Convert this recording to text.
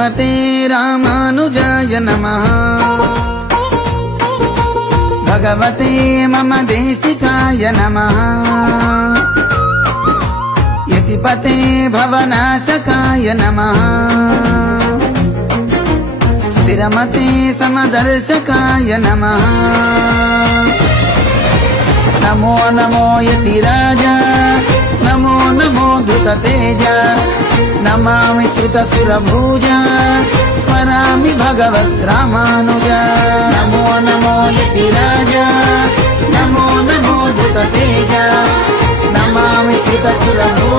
श्रीमते रामानुजाय नमः। भगवते मम देशिकाय नमः। यतिपते भवनाशकाय नमः। स्थिरमते समदर्शकाय नमः। नमो नमो यतिराजा, नमो नमो धृततेज, नमामि श्रुतसुरभुजा, स्मरामि भगवद् रामानुजा। नमो नमो यतिराजा, नमो नमो धृततेज, नमामि श्रुतसुरभुजा।